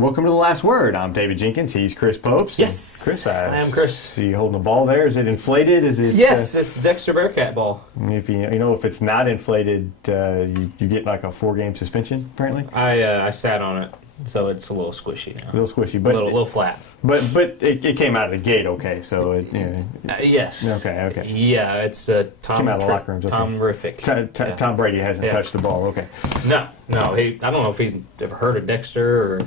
Welcome to The Last Word. I'm David Jenkins. He's Chris Pobst. Yes. Chris, I am Chris. See you holding the ball there. Is it inflated? Is it? Yes, it's Dexter Bearcat ball. If if it's not inflated, you get like a 4-game suspension. Apparently. I sat on it, so it's a little squishy now. A little squishy, but a little flat. But it came out of the gate okay. So it. Yes. Okay. Yeah, it's Tom. Came out of the locker rooms. Okay. Tom-rific. Tom Brady hasn't touched the ball. Okay. No. I don't know if he's ever heard of Dexter or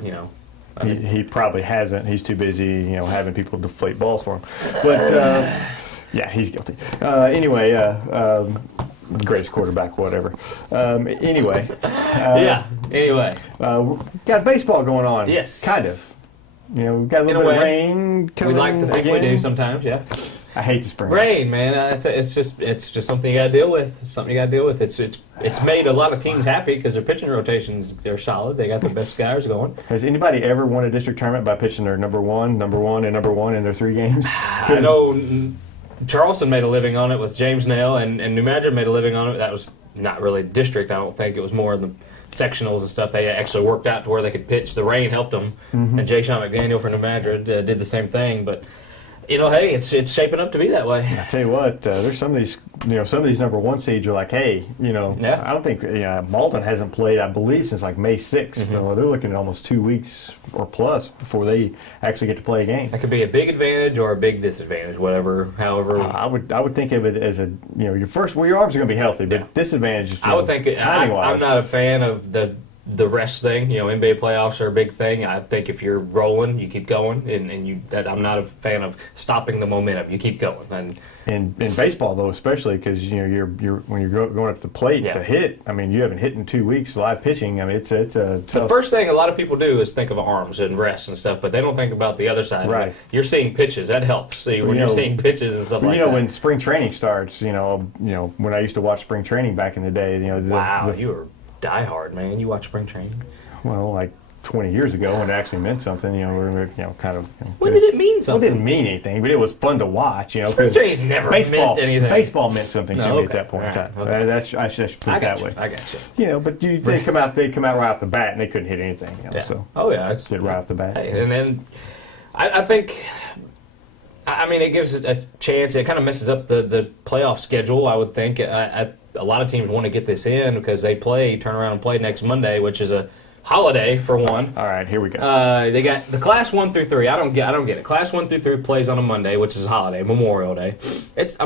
He probably hasn't. He's too busy, having people deflate balls for him. But yeah, he's guilty. Anyway, greatest quarterback, whatever. Anyway. Got baseball going on. Yes. Kind of. We've got a little bit of rain coming. We like to think we do sometimes. Yeah. I hate the spring. Rain, man. It's just something you got to deal with. It's made a lot of teams happy because their pitching rotations, they're solid. They got the best guys going. Has anybody ever won a district tournament by pitching their number one, and number one in their 3 games? I know Charleston made a living on it with James Nail, and New Madrid made a living on it. That was not really district, I don't think. It was more the sectionals and stuff. They actually worked out to where they could pitch. The rain helped them, and Jay Sean McDaniel for New Madrid did the same thing, but hey, it's shaping up to be that way. I tell you what, there's some of these, some of these number 1 seeds are like, hey, I don't think Malton hasn't played, I believe, since like May 6th. So they're looking at almost 2 weeks or plus before they actually get to play a game. That could be a big advantage or a big disadvantage, however. I would think of it as your arms are going to be healthy, but disadvantage. I would think I'm not a fan of the rest thing. NBA playoffs are a big thing. I think if you're rolling, you keep going, and I'm not a fan of stopping the momentum. You keep going. And in baseball, though, especially because you're when you're going up to the plate to hit. I mean, you haven't hit in 2 weeks live pitching. I mean, it's a tough. The first thing a lot of people do is think of arms and rest and stuff, but they don't think about the other side. Right. You're seeing pitches. That helps. See, when you're seeing pitches and stuff like that. When spring training starts, when I used to watch spring training back in the day, you were diehard, man. You watch spring training? Well, like 20 years ago when it actually meant something, we were kind of. When did it mean something? Well, it didn't mean anything, but it was fun to watch, Spring training's never meant anything. Baseball meant something to me at that point in time. Okay. I should put it that way. I got you. But they'd come out right off the bat and they couldn't hit anything. So it's get right off the bat. Hey, and then I think. I mean, it gives it a chance. It kind of messes up the playoff schedule, I would think. A lot of teams want to get this in because they turn around and play next Monday, which is a holiday for one. All right, here we go. They got the Class 1 through 3. I don't get it. Class 1 through 3 plays on a Monday, which is a holiday, Memorial Day. It's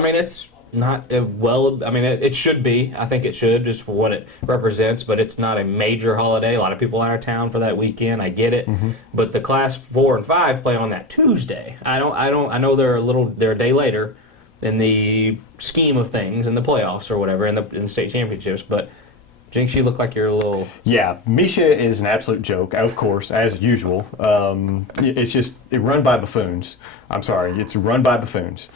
not it should be. I think it should, just for what it represents, but it's not a major holiday. A lot of people are out of town for that weekend. I get it. But the Class 4 and 5 play on that Tuesday. I know they're a day later in the scheme of things in the playoffs or whatever in the state championships, but Jinx, you look like you're a little. Yeah, Misha is an absolute joke, of course, as usual. It's run by buffoons. I'm sorry, it's run by buffoons.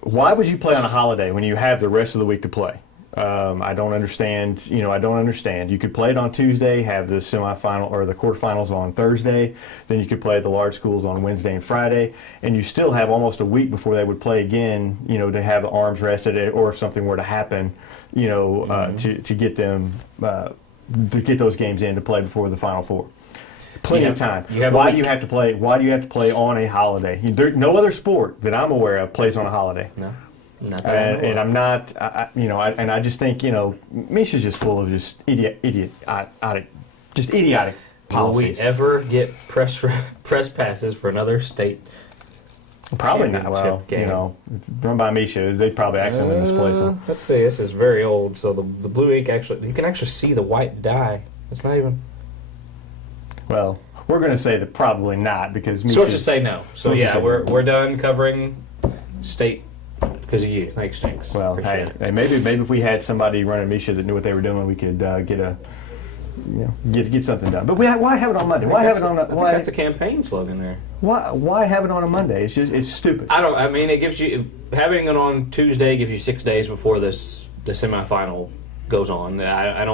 Why would you play on a holiday when you have the rest of the week to play? I don't understand. I don't understand. You could play it on Tuesday, have the semifinal or the quarterfinals on Thursday. Then you could play the large schools on Wednesday and Friday, and you still have almost a week before they would play again. To have the arms rested, or if something were to happen, to get them to get those games in to play before the Final Four. Plenty of time. Why do you have to play? Why do you have to play on a holiday? No other sport that I'm aware of plays on a holiday. No. And I'm not, and I just think, Misha's just full of just idiotic policies. Will we ever get press passes for another state? Probably not. Well, game? Run by Misha, they'd probably accidentally misplace them. Let's see. This is very old. So the blue ink you can actually see the white dye. It's not even. Well, we're going to say that probably not because sources say no. So we're done covering state. Because of you. Thanks, Jinx. Well, hey, maybe if we had somebody running Misha that knew what they were doing, we could get something done. But why have it on Monday? Why have it on? That's a campaign slogan there. Why have it on a Monday? It's stupid. It gives you having it on Tuesday gives you 6 days before the semifinal goes on. I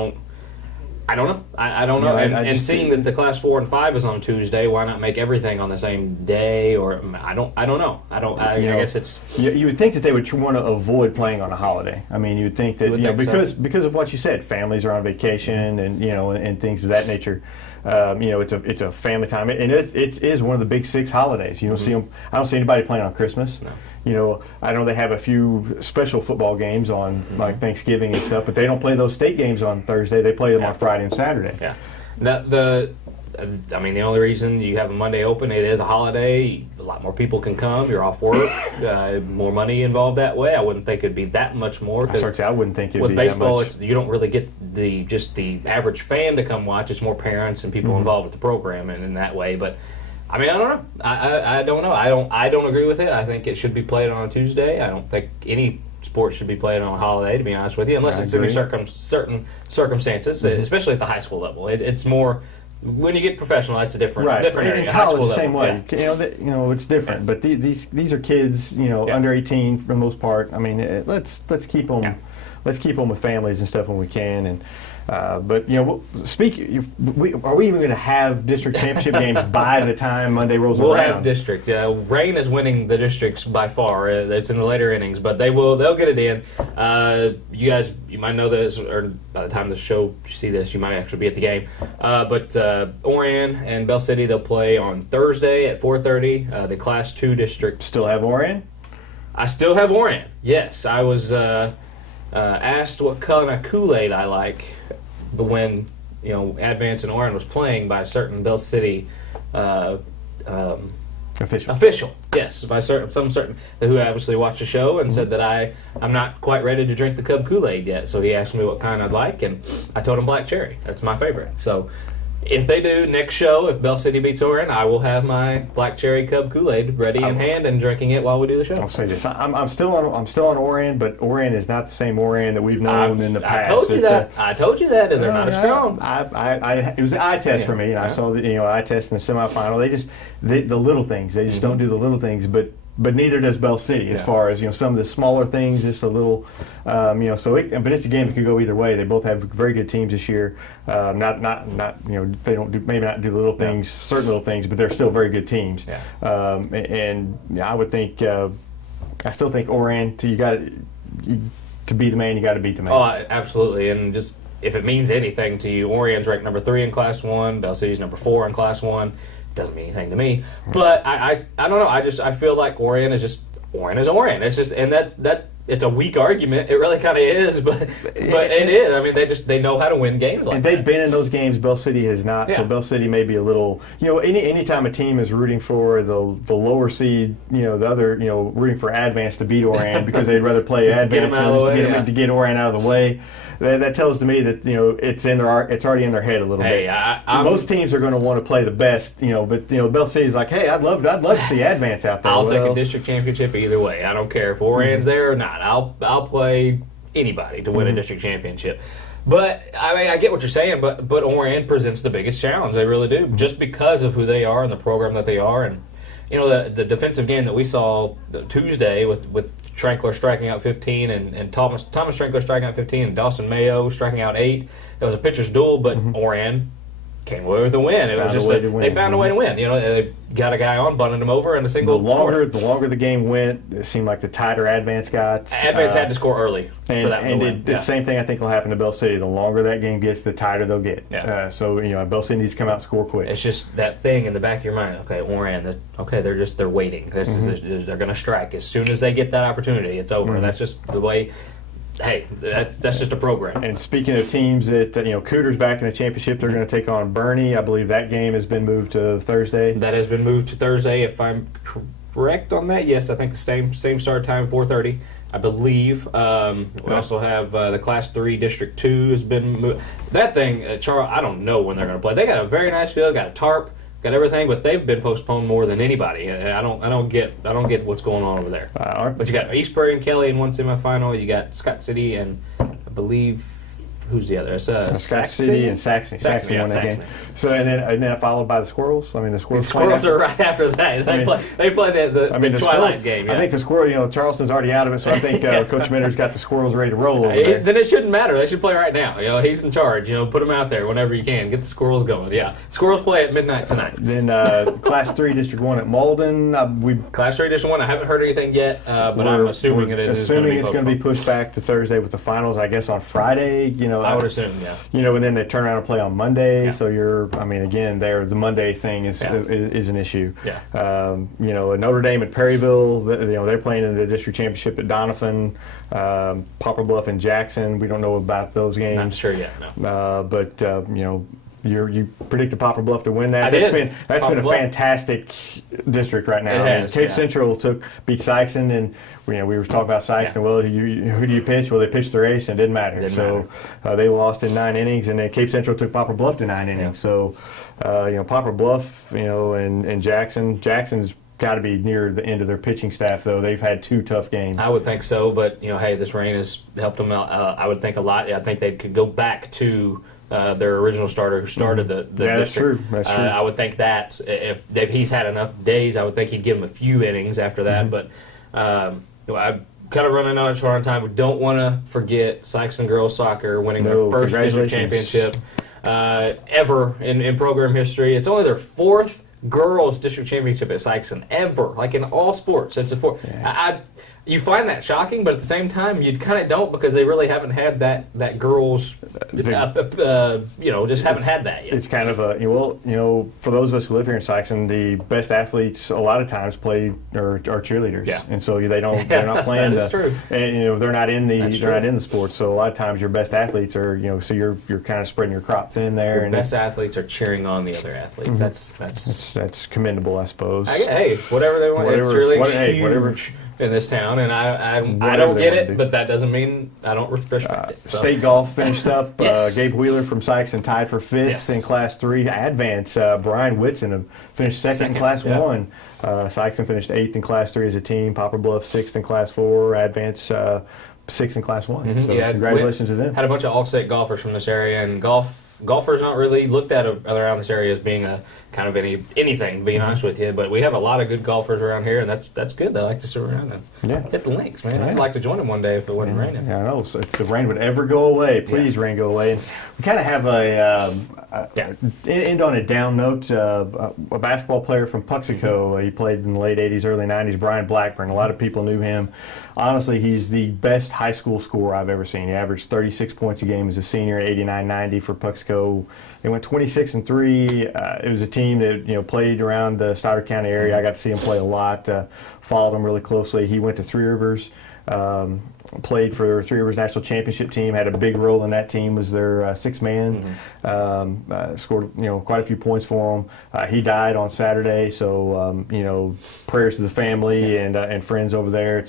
don't know. I don't know. And seeing that the Class 4 and 5 is on Tuesday, why not make everything on the same day? Or I don't know. I guess it's. You would think that they would want to avoid playing on a holiday. I mean, you would think that because of what you said, families are on vacation and and things of that nature. it's a family time, and it is one of the big 6 holidays. You don't see them. I don't see anybody playing on Christmas. No. I know they have a few special football games on like Thanksgiving and stuff, but they don't play those state games on Thursday. They play them on Friday and Saturday. Yeah. The only reason you have a Monday open, it is a holiday. A lot more people can come. You're off work. More money involved that way. I wouldn't think it'd be that much more. I wouldn't think it'd with be baseball, that much. you don't really get the average fan to come watch. It's more parents and people involved with the program, and in that way. But I mean, I don't know. I don't know. I don't agree with it. I think it should be played on a Tuesday. I don't think any sport should be played on a holiday, to be honest with you, unless it's in certain circumstances, especially at the high school level. It's more. When you get professional, that's a different area. In college, the same way. Yeah. It's different. But these are kids, under 18 for the most part. I mean, let's keep them. Yeah. Let's keep them with families and stuff when we can. And but are we even going to have district championship games by the time Monday rolls around? We'll have district. Rain is winning the districts by far. It's in the later innings, but they'll get it in. You might know this, or by the time the show you see this, you might actually be at the game. But Orion and Bell City, they'll play on Thursday at 4:30. The Class 2 district. Still have Orion? I still have Orion. Yes, I was asked what kind of Kool-Aid I like when Advance and Orion was playing by a certain Bell City official. Yes, by some certain who obviously watched the show and said that I'm not quite ready to drink the Cub Kool-Aid yet. So he asked me what kind I'd like, and I told him black cherry. That's my favorite. So if they do next show, if Bell City beats Orion, I will have my black cherry Cub Kool-Aid ready in hand and drinking it while we do the show. I'll say this: I'm still on Orion, but Orion is not the same Orion that we've known in the past. I told you that, and they're not as strong. It was the eye test for me, and I saw the eye test in the semifinal. The little things. They just don't do the little things, but neither does Bell City as far as some of the smaller things, just a little, but it's a game that could go either way. They both have very good teams this year. They don't do the little things, certain little things, but they're still very good teams. Yeah. And I would think, I still think Orion, to be the man, you got to beat the man. Oh, absolutely, and just if it means anything to you, Orion's ranked number 3 in Class 1. Bell City's number 4 in Class 1. Doesn't mean anything to me, but I don't know. I feel like Orion is Orion. It's just, and that it's a weak argument. It really kind of is, but it is. I mean, they know how to win games like that. And they've been in those games. Bell City has not. Yeah. So Bell City may be a little. Any time a team is rooting for the lower seed, the other, rooting for Advance to beat Orion because they'd rather play Advance to get Orion out of the way. That tells to me that it's already in their head a little bit. Most teams are going to want to play the best, but Bell City's like, hey, I'd love to see Advance out there. I'll take a district championship either way. I don't care if Orion's there or not. I'll play anybody to win a district championship. But I mean, I get what you're saying, but Orion presents the biggest challenge. They really do, just because of who they are and the program that they are, and the defensive game that we saw Tuesday with Strankler striking out 15 and Thomas Strankler striking out 15 and Dawson Mayo striking out 8. It was a pitcher's duel, but Orion came away with the win. It was just they found a way to win. They got a guy on, bunted him over, and a single. The longer the game went, it seemed like the tighter Advance got. Advance had to score early for that to win. The same thing I think will happen to Bell City. The longer that game gets, the tighter they'll get. Yeah. Bell City needs to come out and score quick. It's just that thing in the back of your mind. Okay, Orion. They're waiting. They're going to strike as soon as they get that opportunity. It's over. That's just the way. Hey, that's just a program. And speaking of teams that Cooter's back in the championship, they're going to take on Bernie. I believe that game has been moved to Thursday. That has been moved to Thursday, if I'm correct on that. Yes, I think the same start time, 4:30. I believe. We also have the Class 3 District 2 has been moved. That thing, Charles, I don't know when they're going to play. They got a very nice field, got a tarp, got everything, but they've been postponed more than anybody. I don't get what's going on over there. But you got East Prairie and Kelly in one semifinal. You got Scott City and I believe who's the other? Scott City and Saxon won that game. So and then followed by the Squirrels. I mean the Squirrels are right after that. They play the Twilight game. Yeah. I think the Squirrel. Charleston's already out of it, so I think Coach Minter's got the Squirrels ready to roll over there. Then it shouldn't matter. They should play right now. He's in charge. Put them out there whenever you can. Get the Squirrels going. Yeah, Squirrels play at midnight tonight. Then Class 3 District 1 at Malden. Class 3 District 1. I haven't heard anything yet, but I'm assuming it's going to be pushed back to Thursday with the finals. I guess on Friday. I would assume, yeah. And then they turn around and play on Monday. Yeah. So again, the Monday thing is an issue. Yeah. Notre Dame at Perryville, they're playing in the district championship at Doniphan, Poplar Bluff and Jackson. We don't know about those games. Not sure yet, no. But you predicted Poplar Bluff to win that. I did. That's been a fantastic district right now. It has, Cape Central beat Sykeston, and we were talking about Sykeston. Yeah. Well, who do you pitch? Well, they pitched their ace, and it didn't matter. They lost in 9 innings, and then Cape Central took Poplar Bluff to 9 innings. Yeah. So, Poplar Bluff, and Jackson's got to be near the end of their pitching staff, though. They've had 2 tough games. I would think so, but hey, this rain has helped them out. I would think a lot. I think they could go back to their original starter who started the district. That's true. I would think that if he's had enough days, I would think he'd give him a few innings after that. But I'm kind of running out short on time. We don't want to forget Sykeston girls soccer winning their first district championship ever in program history. It's only their 4th girls district championship at Sykeston ever, like in all sports. It's a 4th. Yeah. You find that shocking, but at the same time, you kind of don't, because they really haven't had that girls, just haven't had that yet. It's kind of for those of us who live here in Sykeston, the best athletes a lot of times are cheerleaders, and so they're not playing. That's true. And they're not in the sports. So a lot of times your best athletes are so you're kind of spreading your crop thin there. Your best athletes are cheering on the other athletes. That's commendable, I suppose. Hey, whatever they want. It's really huge in this town, and I don't get it, but that doesn't mean I don't respect it. So. State golf finished up. Yes. Gabe Wheeler from Sykeston tied for 5th in Class 3. Advance, Brian Whitson finished second in Class 1. Sykeston finished 8th in Class 3 as a team. Poplar Bluff 6th in Class 4. Advance 6th in Class 1. Mm-hmm. So congratulations to them. Had a bunch of all-state golfers from this area, and golfers not really looked at around this area as being a kind of anything, to be honest with you. But we have a lot of good golfers around here, and that's good. They like to sit around and hit the links, man. I'd like to join them one day if it wasn't raining. Yeah, I know. So if the rain would ever go away, please, rain go away. And we kind of have end on a down note. A basketball player from Puxico. He played in the late 80s, early 90s, Brian Blackburn. A lot of people knew him. Honestly, he's the best high school scorer I've ever seen. He averaged 36 points a game as a senior, 89-90 for Puxico. They went 26-3. It was a team that played around the Stoddard County area. I got to see him play a lot. Followed him really closely. He went to Three Rivers. Played for Three Rivers National Championship team. Had a big role in that team. Was their sixth man. Scored quite a few points for him. He died on Saturday. So prayers to the family and friends over there.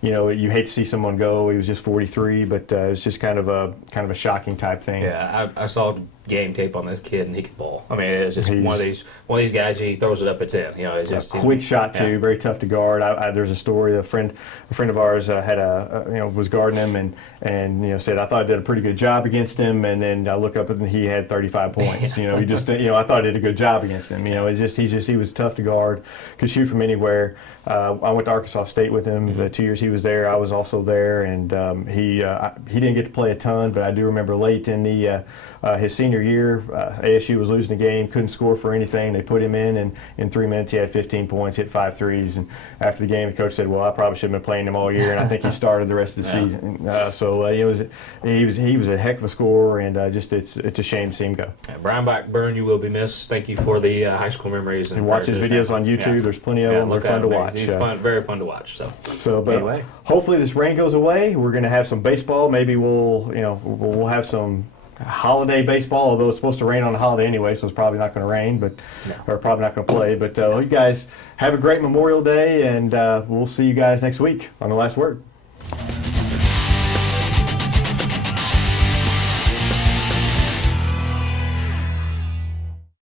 You hate to see someone go. He was just 43, but it's just kind of a shocking type thing. Yeah, I saw game tape on this kid, and he could ball. I mean, it's just one of these guys. He throws it up, it's in. It's just a quick shot too. Very tough to guard. There's a story. A friend of ours was guarding him and said I thought I did a pretty good job against him, and then I look up and he had 35 points. He just I thought I did a good job against him. He was tough to guard. Could shoot from anywhere. I went to Arkansas State with him. The 2 years he was there, I was also there, and he didn't get to play a ton, but I do remember late in his senior year, ASU was losing the game, couldn't score for anything. They put him in, and in 3 minutes he had 15 points, hit 5 threes. And after the game, the coach said, "Well, I probably shouldn't have been playing him all year." And I think he started the rest of the season. He was a heck of a scorer, and it's a shame to see him go. Brian Blackburn, you will be missed. Thank you for the high school memories. And watch his videos on YouTube. There's plenty of them. They're fun to watch. He's very fun to watch. But anyway, hopefully this rain goes away. We're going to have some baseball. Maybe we'll have some holiday baseball, although it's supposed to rain on a holiday anyway, so it's probably not going to rain, or probably not going to play. But you guys have a great Memorial Day, and we'll see you guys next week on The Last Word.